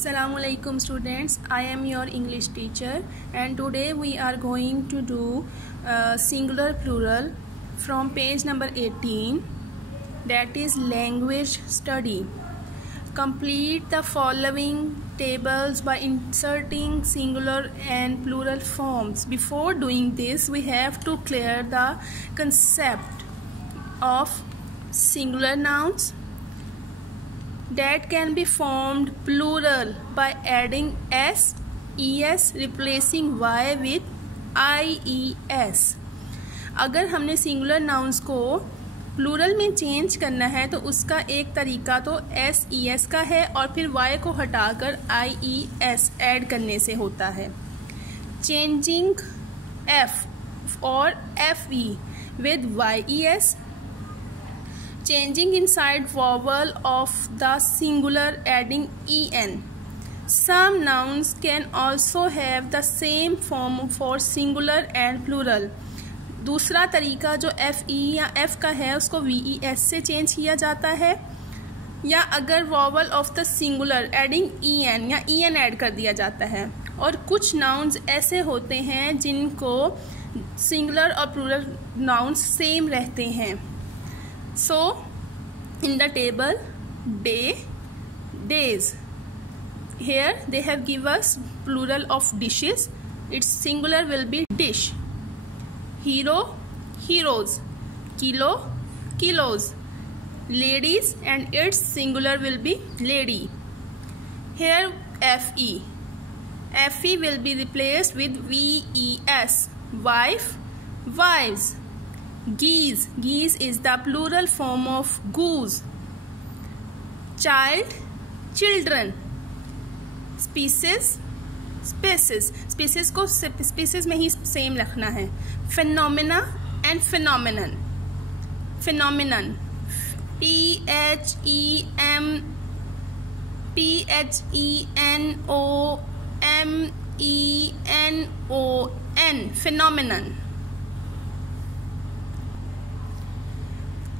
Assalamualaikum students, I am your English teacher and today we are going to do singular plural from page number 18, that is language study. Complete the following tables by inserting singular and plural forms. Before doing this, we have to clear the concept of singular nouns that can be formed plural by adding s, es, replacing y with ies. अगर हमने singular nouns को plural में change करना है तो उसका एक तरीका तो एस ई एस का है और फिर y को हटाकर आई ई एस ऐड करने से होता है. चेंजिंग f और F E with Y E S. Changing inside vowel of the singular adding en. Some nouns can also have the same form for singular and plural. दूसरा तरीका जो F E या F का है उसको V E S से change किया जाता है, या अगर vowel of the singular ending E N या ई एन ऐड कर दिया जाता है. और कुछ नाउन्स ऐसे होते हैं जिनको सिंगुलर और प्लूरल नाउन्स सेम रहते हैं. So, in the table, day, days. Here they have given us plural of dishes. Its singular will be dish. Hero, heroes. Kilo, kilos. Ladies, and its singular will be lady. Here fe. Fe will be replaced with ves. Wife, wives. Geese. Geese is the plural form of goose. Child, children. Species, species. Species को species में ही same रखना है. Phenomena and phenomenon. Phenomenon. P-H-E-M-P-H-E-N-O-M-E-N-O-N. Phenomenon.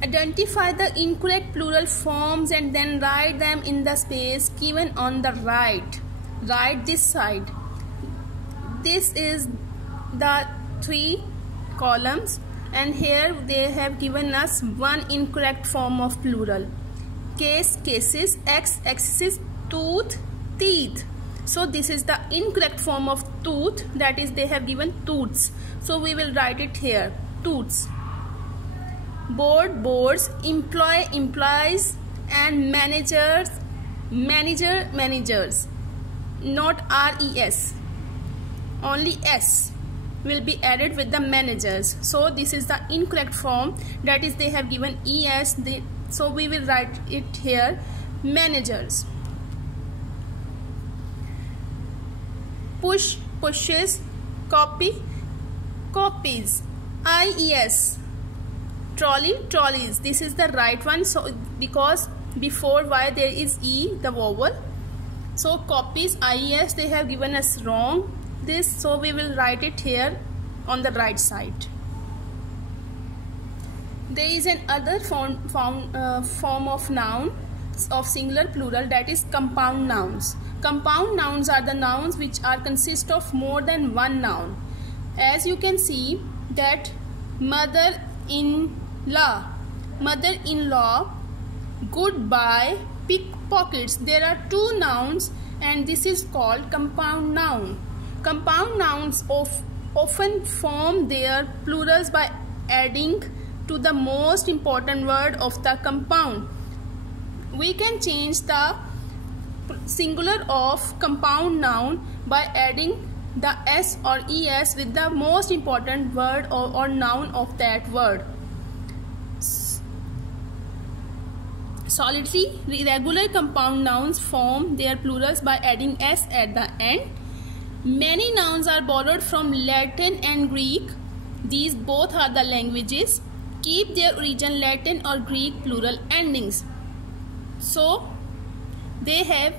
Identify the incorrect plural forms and then write them in the space given on the right. Write this side. This is the 3 columns and here they have given us one incorrect form of plural. Case, cases, x-axis, tooth, teeth. So this is the incorrect form of tooth, that is they have given tooths. So we will write it here, tooths. Board, boards. Employ, employees. And managers, manager, managers. Not res, only s will be added with the managers. So this is the incorrect form, that is they have given es, so we will write it here, managers. Push, pushes. Copy, copies. ies. Trolley, trolleys. This is the right one, so because before y there is e, the vowel. So copies, ies, they have given us wrong this, so we will write it here on the right side. There is another form of noun of singular plural, that is compound nouns. Compound nouns are the nouns which are consist of more than one noun. As you can see that mother-in-law, mother-in-law, goodbye, pickpockets. There are 2 nouns and this is called compound noun. Compound nouns often form their plurals by adding to the most important word of the compound. We can change the singular of compound noun by adding the s or es with the most important word or noun of that word. Solitary, irregular compound nouns form their plurals by adding s at the end. Many nouns are borrowed from Latin and Greek. These both are the languages. Keep their origin Latin or Greek plural endings. So they have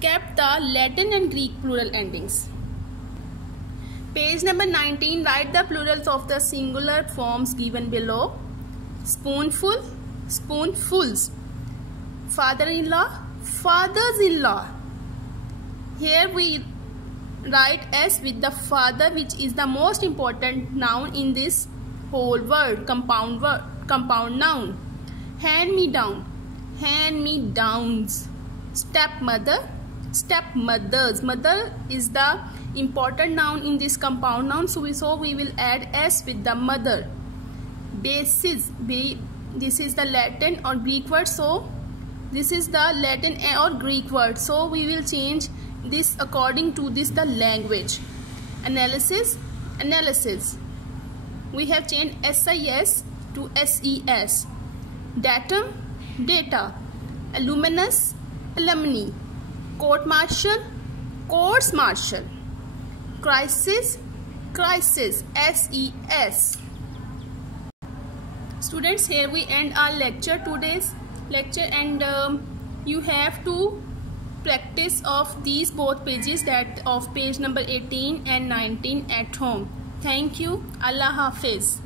kept the Latin and Greek plural endings. Page number 19. Write the plurals of the singular forms given below. Spoonful, spoonfuls. Father-in-law, fathers-in-law. Here we write S with the father, which is the most important noun in this whole word, compound noun. Hand me down, hand me downs. Stepmother, stepmothers. Mother is the important noun in this compound noun, so we will add S with the mother. Basis, this is the Latin or Greek word, so this is the Latin or Greek word, so we will change this according to this the language. Analysis, we have changed SIS to SES. Datum, data. Alumnus, alumni. Court martial, courts martial. Crisis, SES. Students, here we end our today's lecture, and you have to practice of these both pages, that of page number 18 and 19 at home. Thank you. Allah Hafiz.